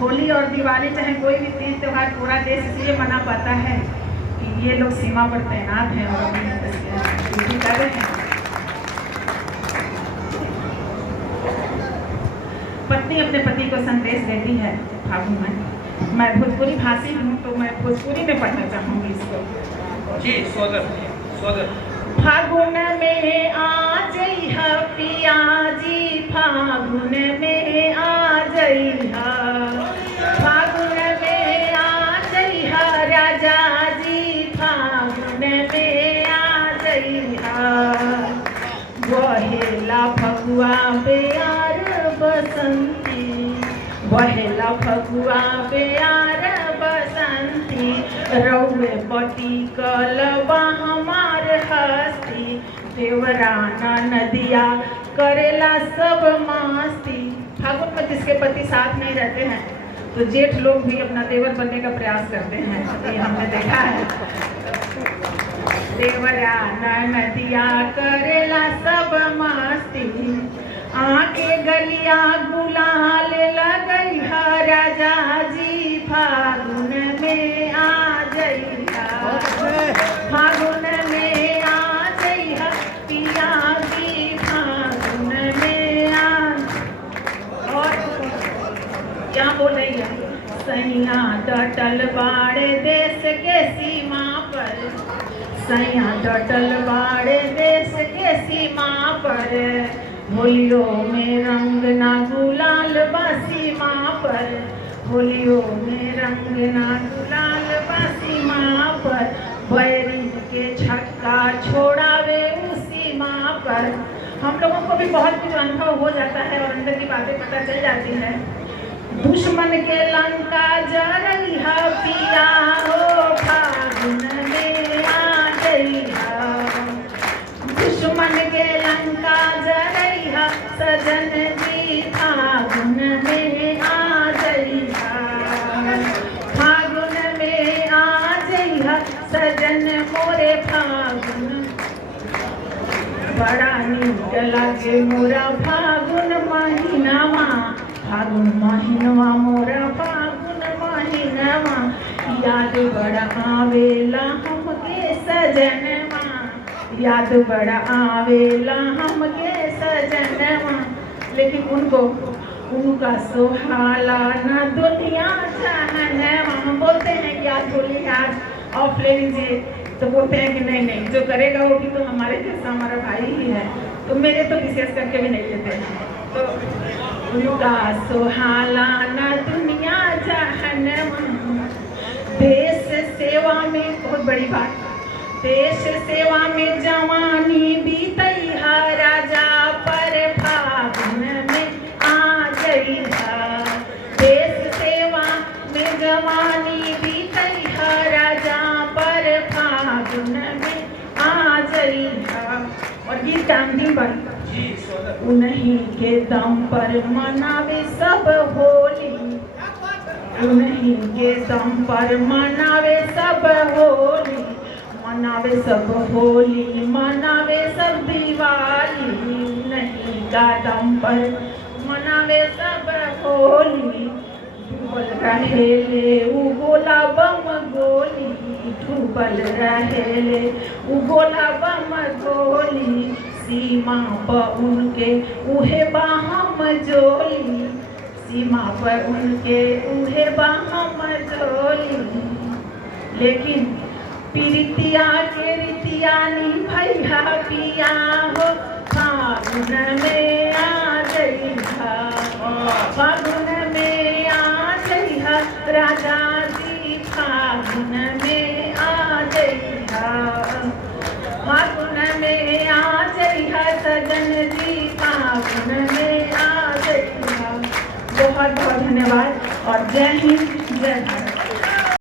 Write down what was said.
होली और दिवाली चाहे कोई भी तीज त्यौहार पूरा देश इसलिए मना पाता है कि ये लोग सीमा पर तैनात हैं और अपनी ड्यूटी कर रहे हैं। पत्नी अपने पति को संदेश देती है फागुन में। मैं भोजपुरी भाषी हूँ तो मैं भोजपुरी में पढ़ना चाहूँगी इसको। जी स्वागत। फागुन में आ जइहा पिया जी, फागुन में आ जइहा, फागुन में आ जइहा राजा जी, फागुन में आ जइहा। बहेला फगुआ बेयार बसंती, बहेला फगुआ बेयार बसंती, रौवे पटी कलबा हमार हस्ती, देवराना नदिया करेला सब मस्ती। फागुन में जिसके पति साथ नहीं रहते हैं तो जेठ लोग भी अपना देवर बनने का प्रयास करते हैं, ये हमने देखा है। देवराना नदिया करेला सब मस्ती, आके गलिया गुलाल लगई है राजा जी, फागुन में आ जइहा, फागुन में आ जइहा पिया जी, फागुन में आ। और क्या बोल रही है? सैया डटल बाड़े देश के सीमा पर, सैया डटल बाड़े देश के सीमा पर, होलियो में रंग ना गुलाल बासी माँ पर, होलियो में रंग ना गुलाल बासी माँ पर, बैरी के छक्का छोड़ावे उसी माँ पर। हम लोगों को भी बहुत कुछ अनुभव हो जाता है और अंदर की बातें पता चल जाती है। दुश्मन के लंका जरइहा पिया हो, फागुन में आ जइहा, दुश्मन के लंका जरइहा सजन जी, फागुन में आ जइहा, फागुन में आ जइहा सजन मोरे, फागुन बड़ा नीक लागे मोरा फागुन महीनावा, फागुन महीनवा मोरा फागुन महीनवा, याद बड़ा आवेला हमके सजनवा, याद बड़ा आवेला हमके सजनवा। लेकिन उनका सुहाला ना दुनिया जहानवा। हम बोलते हैं कि आज होली आज ऑफ ले लीजिए तो बोलते हैं कि नहीं जो करेगा वो भी तो हमारे जैसा हमारा भाई ही है, तो मेरे तो विशेष करके भी नहीं लेते हैं। तो उनका सुहाला ना दुनिया जहानवा, देश सेवा में बहुत बड़ी बात, देश सेवा में जवानी बीतइहा राजा पर, फागुन में आ जइहा, देश सेवा में जवानी बीतइहा राजा पर, फागुन में आ जइहा। और गीत का अंतिम पर, उन्हीं के दम पर मनावे सब होली, उन्हीं के दम पर मनावे सब होली, मनावे सब होली मनावे सब दिवाली, नहीं का दम पर मनावे सब होली, डूबल रहेले उ गोला बम गोली, डूबल रहेले उ गोला बम गोली, सीमा पर उनके उहे बाहम जोली, सीमा पर उनके उहे बाहम जोली। लेकिन पीरितिया के रितिया निभैया पिया हो, फागुन में आ जइहा, फागुन में आ जइहा राजा जी, फागुन में आ जइहा, फागुन में आ जइहा सजन जी, फागुन में आ जइहा। बहुत बहुत धन्यवाद और जय हिंद जय भारत।